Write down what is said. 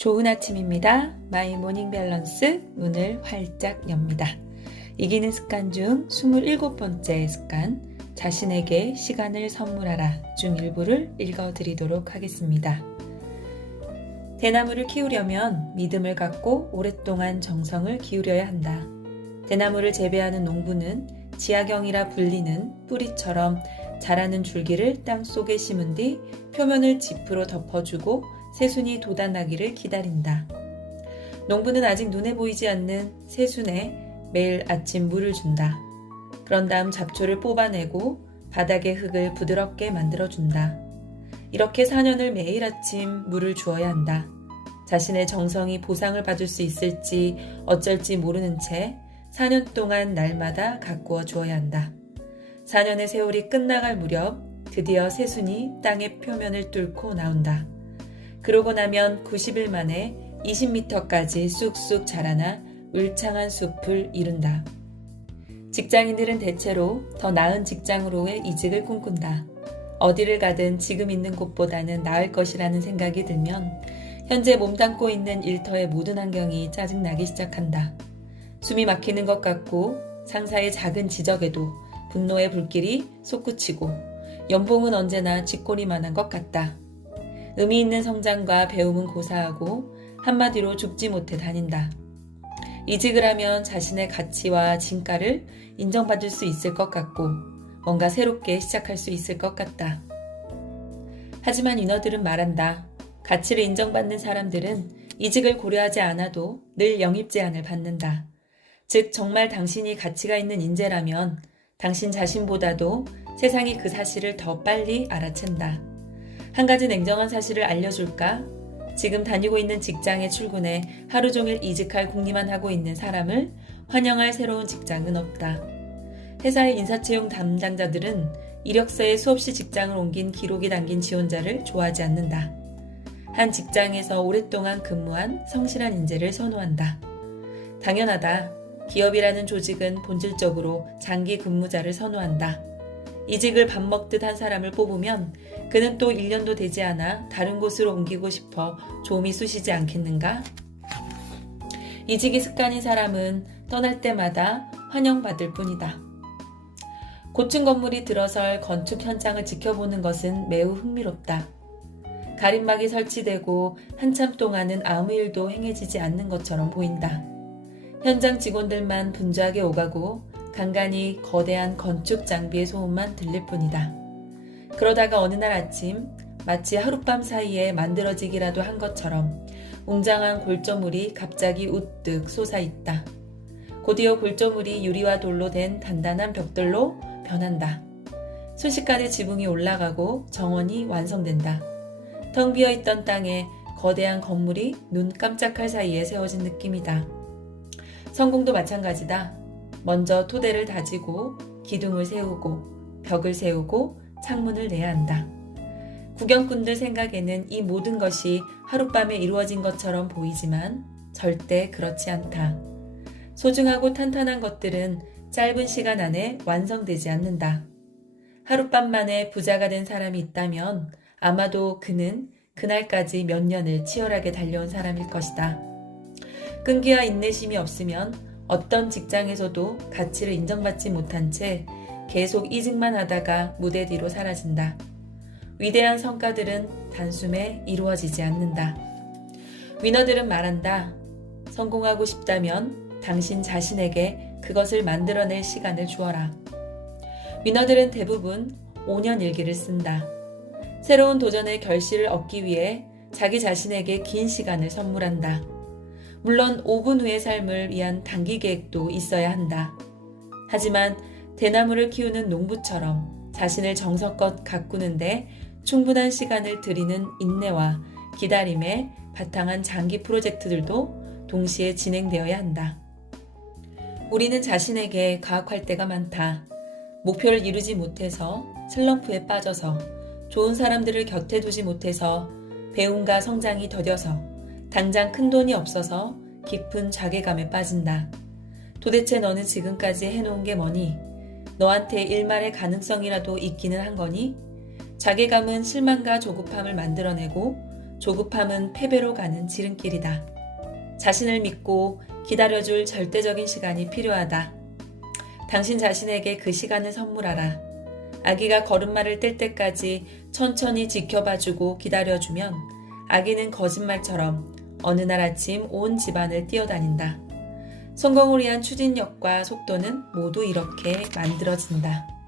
좋은 아침입니다. 마이 모닝 밸런스 문을 활짝 엽니다. 이기는 습관 중 27번째 습관, 자신에게 시간을 선물하라 중 일부를 읽어드리도록 하겠습니다. 대나무를 키우려면 믿음을 갖고 오랫동안 정성을 기울여야 한다. 대나무를 재배하는 농부는 지하경이라 불리는 뿌리처럼 자라는 줄기를 땅속에 심은 뒤 표면을 짚으로 덮어주고 새순이 돋아나기를 기다린다. 농부는 아직 눈에 보이지 않는 새순에 매일 아침 물을 준다. 그런 다음 잡초를 뽑아내고 바닥의 흙을 부드럽게 만들어준다. 이렇게 4년을 매일 아침 물을 주어야 한다. 자신의 정성이 보상을 받을 수 있을지 어쩔지 모르는 채 4년 동안 날마다 가꾸어 주어야 한다. 4년의 세월이 끝나갈 무렵 드디어 새순이 땅의 표면을 뚫고 나온다. 그러고 나면 90일 만에 20m까지 쑥쑥 자라나 울창한 숲을 이룬다. 직장인들은 대체로 더 나은 직장으로의 이직을 꿈꾼다. 어디를 가든 지금 있는 곳보다는 나을 것이라는 생각이 들면 현재 몸담고 있는 일터의 모든 환경이 짜증나기 시작한다. 숨이 막히는 것 같고 상사의 작은 지적에도 분노의 불길이 솟구치고 연봉은 언제나 쥐꼬리만한 것 같다. 의미 있는 성장과 배움은 고사하고 한마디로 죽지 못해 다닌다. 이직을 하면 자신의 가치와 진가를 인정받을 수 있을 것 같고 뭔가 새롭게 시작할 수 있을 것 같다. 하지만 인어들은 말한다. 가치를 인정받는 사람들은 이직을 고려하지 않아도 늘 영입 제안을 받는다. 즉 정말 당신이 가치가 있는 인재라면 당신 자신보다도 세상이 그 사실을 더 빨리 알아챈다. 한 가지 냉정한 사실을 알려줄까? 지금 다니고 있는 직장에 출근해 하루 종일 이직할 궁리만 하고 있는 사람을 환영할 새로운 직장은 없다. 회사의 인사채용 담당자들은 이력서에 수없이 직장을 옮긴 기록이 담긴 지원자를 좋아하지 않는다. 한 직장에서 오랫동안 근무한 성실한 인재를 선호한다. 당연하다. 기업이라는 조직은 본질적으로 장기 근무자를 선호한다. 이직을 밥 먹듯 한 사람을 뽑으면 그는 또 1년도 되지 않아 다른 곳으로 옮기고 싶어 좀이 쑤시지 않겠는가? 이직이 습관인 사람은 떠날 때마다 환영받을 뿐이다. 고층 건물이 들어설 건축 현장을 지켜보는 것은 매우 흥미롭다. 가림막이 설치되고 한참 동안은 아무 일도 행해지지 않는 것처럼 보인다. 현장 직원들만 분주하게 오가고 간간히 거대한 건축 장비의 소음만 들릴 뿐이다. 그러다가 어느 날 아침 마치 하룻밤 사이에 만들어지기라도 한 것처럼 웅장한 골조물이 갑자기 우뚝 솟아있다. 곧이어 골조물이 유리와 돌로 된 단단한 벽돌로 변한다. 순식간에 지붕이 올라가고 정원이 완성된다. 텅 비어있던 땅에 거대한 건물이 눈 깜짝할 사이에 세워진 느낌이다. 성공도 마찬가지다. 먼저 토대를 다지고 기둥을 세우고 벽을 세우고 창문을 내야 한다. 구경꾼들 생각에는 이 모든 것이 하룻밤에 이루어진 것처럼 보이지만 절대 그렇지 않다. 소중하고 탄탄한 것들은 짧은 시간 안에 완성되지 않는다. 하룻밤 만에 부자가 된 사람이 있다면 아마도 그는 그날까지 몇 년을 치열하게 달려온 사람일 것이다. 끈기와 인내심이 없으면 어떤 직장에서도 가치를 인정받지 못한 채 계속 이직만 하다가 무대 뒤로 사라진다. 위대한 성과들은 단숨에 이루어지지 않는다. 위너들은 말한다. 성공하고 싶다면 당신 자신에게 그것을 만들어낼 시간을 주어라. 위너들은 대부분 5년 일기를 쓴다. 새로운 도전의 결실을 얻기 위해 자기 자신에게 긴 시간을 선물한다. 물론 5분 후의 삶을 위한 단기 계획도 있어야 한다. 하지만 대나무를 키우는 농부처럼 자신을 정성껏 가꾸는데 충분한 시간을 들이는 인내와 기다림에 바탕한 장기 프로젝트들도 동시에 진행되어야 한다. 우리는 자신에게 가혹할 때가 많다. 목표를 이루지 못해서 슬럼프에 빠져서 좋은 사람들을 곁에 두지 못해서 배움과 성장이 더뎌서 당장 큰 돈이 없어서 깊은 자괴감에 빠진다. 도대체 너는 지금까지 해놓은 게 뭐니? 너한테 일말의 가능성이라도 있기는 한 거니? 자괴감은 실망과 조급함을 만들어내고 조급함은 패배로 가는 지름길이다. 자신을 믿고 기다려줄 절대적인 시간이 필요하다. 당신 자신에게 그 시간을 선물하라. 아기가 걸음마를 뗄 때까지 천천히 지켜봐주고 기다려주면 아기는 거짓말처럼 어느 날 아침 온 집안을 뛰어다닌다. 성공을 위한 추진력과 속도는 모두 이렇게 만들어진다.